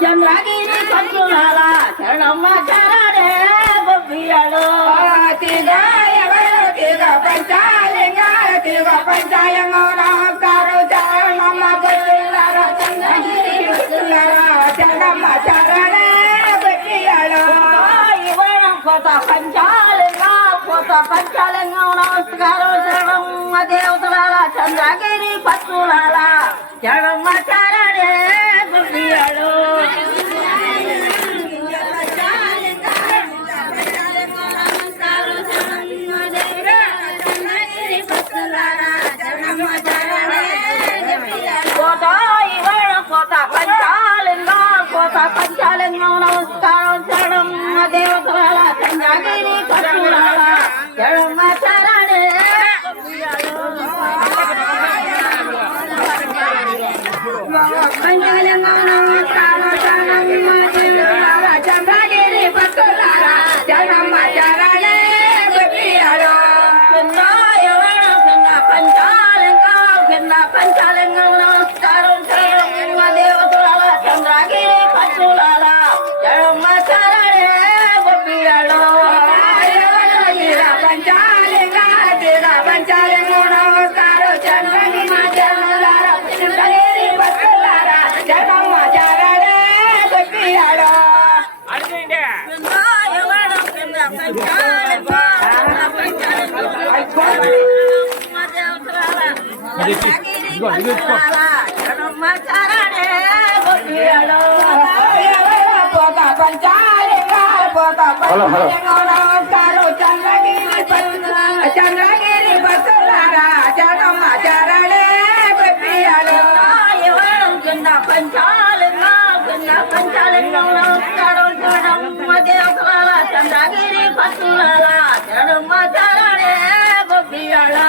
చంద్రగిరి పంచులాల శరణమ్మ చరణే బొబ్బియాడు నమస్కారం చరణమ్మ బొబ్బియాడు చంద్రమ్మ చరణే బొబ్బియాడు కొత్త పంచాలంగా నమస్కారం శరణమ్మ దేవతలాల చంద్రగిరి పచ్చులాల శరణమ్మ చరణే బొబ్బియాడు పంచాలంగా నమస్కారం చరణమ్మ దేవతలాల చంద్రగిరి పచ్చులాల శరణమ్మ చరణే పంచాలంగా నమస్కారం చరణమ్మ దేవతలాల చంద్రగిరి పచ్చులాల శరణమ్మ చరణే బొబ్బియాడు పంచాలంగా నమస్కారం చరణమ్మ దేవతలాల చంద్రగిరి పచ్చులాల శరణమ్మ చరణే బొబ్బియాడు పంచాలంగా నమస్కారం చంద్రగిరి పచ్చులాల చంద్రగిరి పచ్చులాల శరణమ్మ చరణే బొబ్బియాడు చంద్రగిరి పచ్చులాల శరణమ్మ చరణే బొబ్బియాడు పంచాలంగా నమస్కారం చరణమ్మ దేవతలాల చంద్రగిరి పచ్చులాల శరణమ్మ చరణే బొబ్బియాడు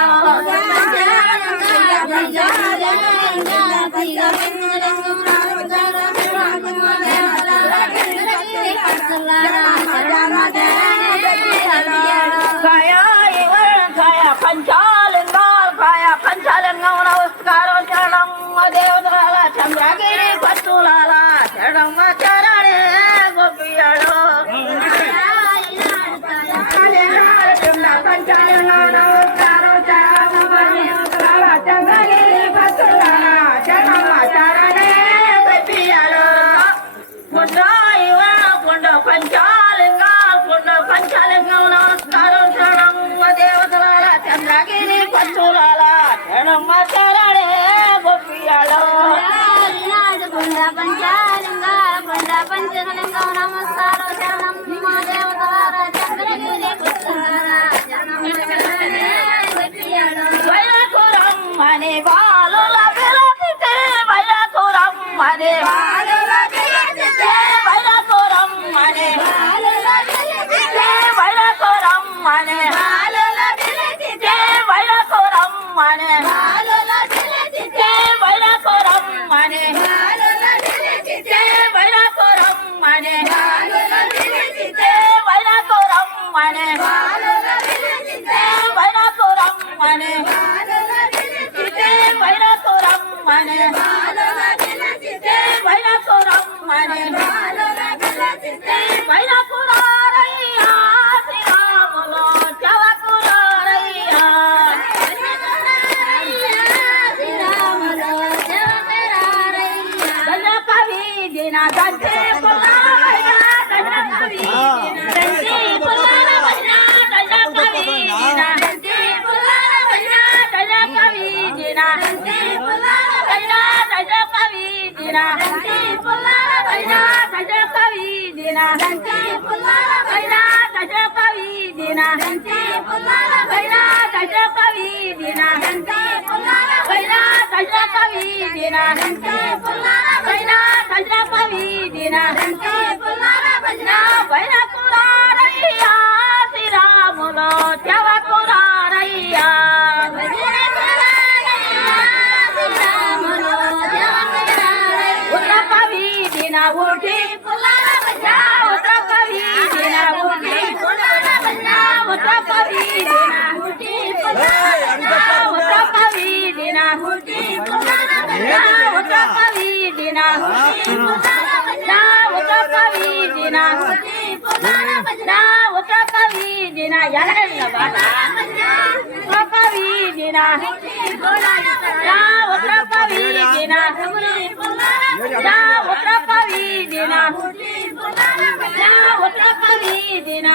పంచాలంగా నమస్కారం చరణమ్మ దేవతలాల చంద్రగిరి పచ్చులాల శరణమ్మ చరణే బొబ్బియాడు పంచాలంగా నమస్కారం చరణమ్మ దేవతలాల చంద్రగిరి పచ్చులాల శరణమ్మ చరణే బొబ్బియాడు పంచాలంగా నమస్కారం చరణమ్మ దేవతలాల చంద్రగిరి పచ్చులాల శరణమ్మ చరణే బొబ్బియాడు పంచాలంగా నమస్కారం చరణమ్మ దేవతలాల చంద్రగిరి వైరకురమ్మనే బాలుల పిలపితే వైరకురమ్మనే వైరకురమ్మనే వైరకురమ్మనే వైరకురమ్మనే వైరకురమ్మనే వైరకురమ్మనే వైరకురమ్మనే వైరకురమ్మనే వైరకురమ్మనే వైరకురమ్మనే వైరకురారయ్యా శ్రీరాములు చవకురారయ్యా కవి దిన గంటే పుల్లారయ్యా కవి శ్రీరాములో చవకురారయ్యా ఊటి ఉత్ర కవి दिना याला बाबा कवी दिना जाव कवी दिना जाव कवी दिना जाव कवी दिना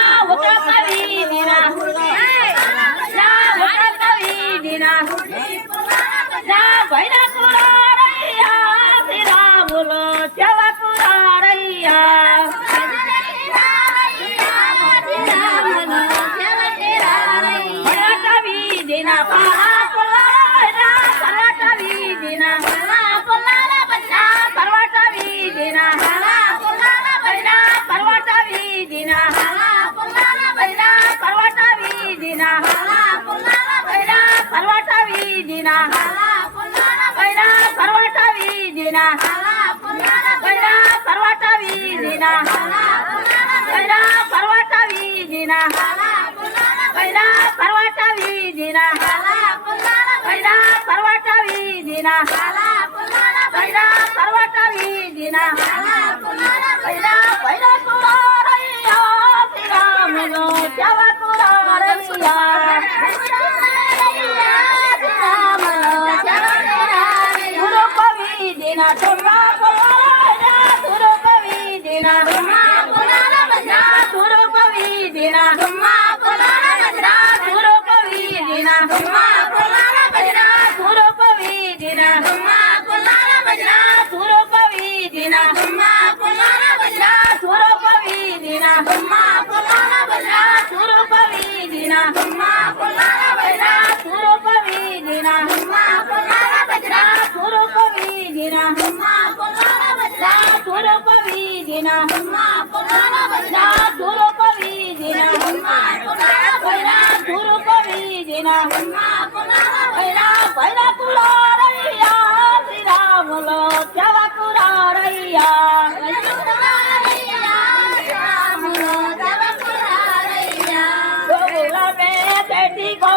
जाव कवी दिना जाव कवी दिना जा भैरा कुरारैया सिरा बोलो च्यावा कुरारैया परवाटवी दिना पाहा कोलारा परवाटवी दिना कोलारा बच्चा परवाटवी दिना कोलारा बच्चा परवाटवी दिना कोलारा बच्चा परवाटवी दिना कोलारा बच्चा परवाटवी दिना पहिला परवाटवी दिना पहिला परवाटवी दिना पहिला परवाटवी दिना पहिला परवाटवी दिना पहिला परवाटवी दिना पहिला परवाटवी दिना पहिला पहिला कुरारैया श्रीरामनो च्यावा कुरारैया दिना तुरा कोलारा तुरो कवी दिना कोलारा बजा तुरो कवी दिना कोलारा बजा तुरो कवी दिना कोलारा बजा तुरो कवी दिना कोलारा बजा तुरो कवी दिना कोलारा बजा तुरो कवी दिना कोलारा बजा तुरो कवी दिना कोलारा बजा तुरो कवी दिना कोलारा बजा तुरो कवी दिना कोलारा बजा तुरो कवी दिना कोलारा बजा तुरो कवी दिना कोलारा बजा तुरो कवी दिना कोलारा बजा पहिला कुरारैया श्रीरामलो च्यावा कुरारैया गोकुल में बेटी को